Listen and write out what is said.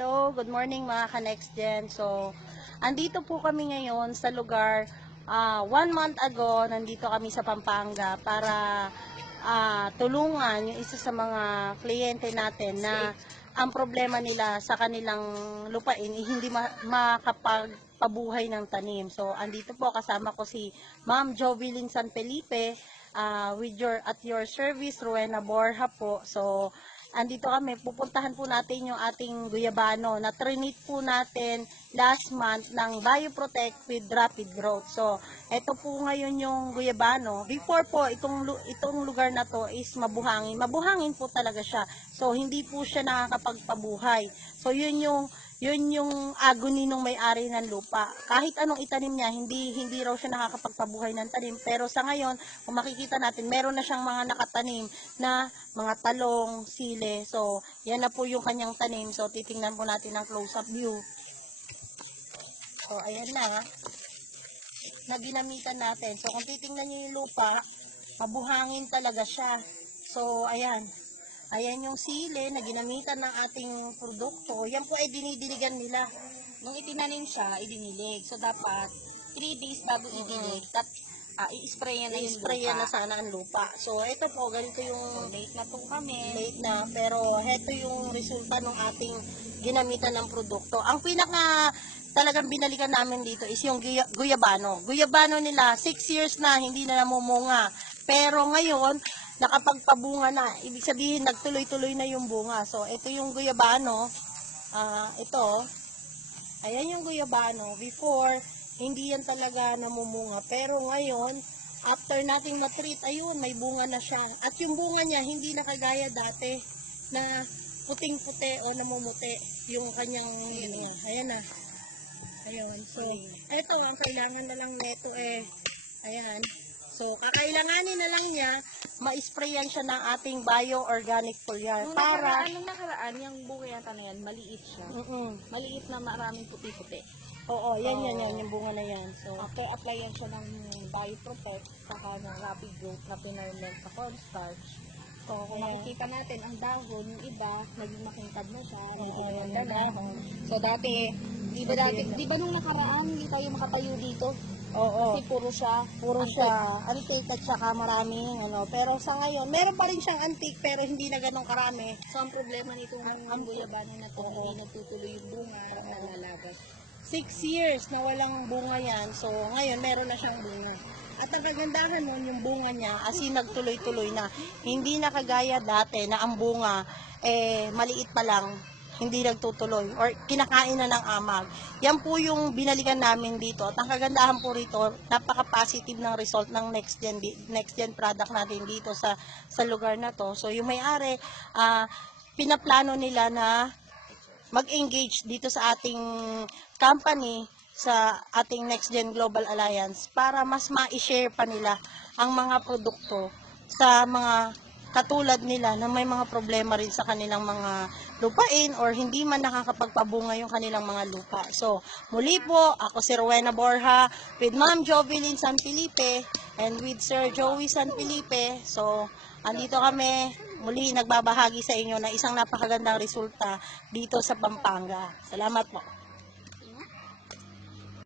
Hello, good morning mga ka-Next Gen. So, andito po kami ngayon sa lugar. 1 month ago, nandito kami sa Pampanga para tulungan yung isa sa mga kliyente natin na ang problema nila sa kanilang lupain hindi makapagpabuhay ng tanim. So, andito po kasama ko si Ma'am Jovelyn San Felipe at your service, Rowena Borja po. So, andito kami, pupuntahan po natin yung ating guyabano na trinate po natin last month ng Bioprotect with Rapid Growth. So, ito po ngayon yung guyabano. Before po, itong lugar na to is mabuhangin. Mabuhangin po talaga siya. So, hindi po siya nakakapagpabuhay. So, yun yung agony ng may-ari ng lupa. Kahit anong itanim niya, hindi raw siya nakakapagpabuhay ng tanim. Pero sa ngayon, kung makikita natin, meron na siyang mga nakatanim na mga talong, sile. So, yan na po yung kanyang tanim. So, titingnan po natin ang close-up view. So, ayan na ginamitan natin. So, kung titingnan nyo yung lupa, mabuhangin talaga siya. So, ayan. Ayan yung sile na ginamitan ng ating produkto. Yan po ay dinidiligan nila. Nung itinanim siya, idinilig. So, dapat 3 days bago idilig, i-spray na yung I-spray lupa. na sana ang lupa. So, ito po, ganito yung So, late na po kami. late na. Pero, ito yung resulta ng ating ginamitan ng produkto. Ang pinaka talagang binalikan namin dito is yung guyabano. Guyabano nila, 6 years na, hindi na namumunga. Pero ngayon, nakapagpabunga na. Ibig sabihin, nagtuloy-tuloy na yung bunga. So, ito yung guyabano. Ito, ayan yung guyabano. Before, hindi yan talaga namumunga. Pero ngayon, after nating matreat, ayun, may bunga na siya. At yung bunga niya, hindi na kagaya dati na puting-puti o namumuti yung kanyang bunga. Ayan na. Ayun. So, ito, ang kailangan na lang neto ayan. So, kakailanganin na lang niya, ma-sprayan siya ng ating bio-organic foliar. Nung nakaraan, yung bunga yata na yan, maliit siya. Maliit na maraming puti-puti. Oo, yan, yung bunga na yan. So, After applyan siya ng Bioprotect, saka ng Rapid Growth na pinerment sa cornstarch. So, kung makikita natin, ang dahon, yung iba, naging makintad na siya, naging maganda na. So, di ba nung nakaraan, hindi tayo makatayo dito? oo. Kasi puro siya Antique at saka maraming pero sa ngayon, meron pa rin siyang antique pero hindi na ganun karami. So, ang problema nitong ang guyabano na to, hindi nagtutuloy yung bunga, nalalagas. 6 years na walang bunga yan. So, ngayon meron na siyang bunga. At ang kagandahan nun, yung bunga niya, as in nagtuloy-tuloy na. Hindi na kagaya dati na ang bunga, maliit pa lang, hindi nagtutuloy or kinakain na ng amag. Yan po yung binalikan namin dito. At ang kagandahan po rito, napaka-positive ng result ng next gen product natin dito sa lugar na to. So yung may-ari, pinaplano nila na mag-engage dito sa ating company, sa ating Next Gen Global Alliance para mas ma-share pa nila ang mga produkto sa mga katulad nila na may mga problema rin sa kanilang mga lupain or hindi man nakakapagpabunga yung kanilang mga lupa. So, muli po, ako si Rowena Borja with Ma'am Jovelyn San Felipe and with Sir Joey San Felipe. So, andito kami muli nagbabahagi sa inyo na isang napakagandang resulta dito sa Pampanga. Salamat po.